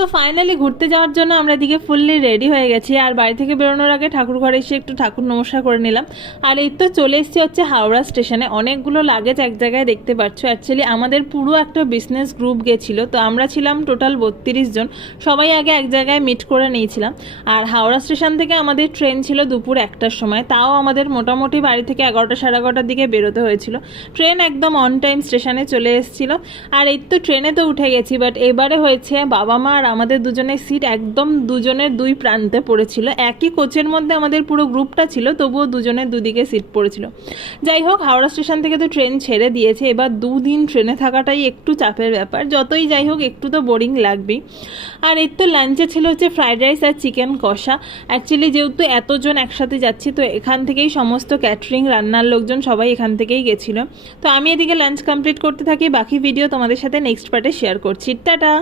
So finally ঘুরতে যাওয়ার জন্য আমরা এদিকে ফুললি রেডি হয়ে গেছি। আর বাড়ি থেকে বেরোনোর আগে ঠাকুর ঘরে এসে একটু ঠাকুর নমস্কার করে নিলাম। আর এই তো চলে এসেছি হচ্ছে হাওড়া স্টেশনে। অনেকগুলো লাগেজ এক জায়গায় দেখতে পাচ্ছ। অ্যাকচুয়ালি আমাদের পুরো একটা বিজনেস গ্রুপ গেছিলো, তো আমরা ছিলাম টোটাল 32 জন। সবাই আগে এক জায়গায় মিট করে নিয়েছিলাম। আর হাওড়া স্টেশন থেকে আমাদের ট্রেন ছিল দুপুর 1টার সময়। তাও আমাদের মোটামুটি বাড়ি থেকে 11টা সাড়ে 11টার দিকে বেরোতে হয়েছিল। ট্রেন একদম অন টাইম স্টেশনে চলে এসেছিলো। আর এই তো ট্রেনে তো উঠে গেছি, বাট এবারে হয়েছে বাবা মা আর আমাদের দুজনের সিট একদম দুজনের দুই প্রান্তে পড়েছিল। একই কোচের মধ্যে আমাদের পুরো গ্রুপটা ছিল, তবুও দুজনের দুদিকে সিট পড়েছিল। যাই হোক, হাওড়া স্টেশন থেকে তো ট্রেন ছেড়ে দিয়েছে। এবার 2 দিন ট্রেনে থাকাটাই একটু চাপের ব্যাপার। যতই যাই হোক একটু তো বোরিং লাগবেই। আর এই তো লাঞ্চে ছিল হচ্ছে ফ্রাইড রাইস আর চিকেন কষা। অ্যাকচুয়ালি যেহেতু এতজন একসাথে যাচ্ছি, তো এখান থেকেই সমস্ত ক্যাটারিং রান্নার লোকজন সবাই এখান থেকেই গেছিলো। তো আমি এদিকে লাঞ্চ কমপ্লিট করতে থাকি। বাকি ভিডিও তোমাদের সাথে নেক্সট পার্টে শেয়ার করছি। টাটা।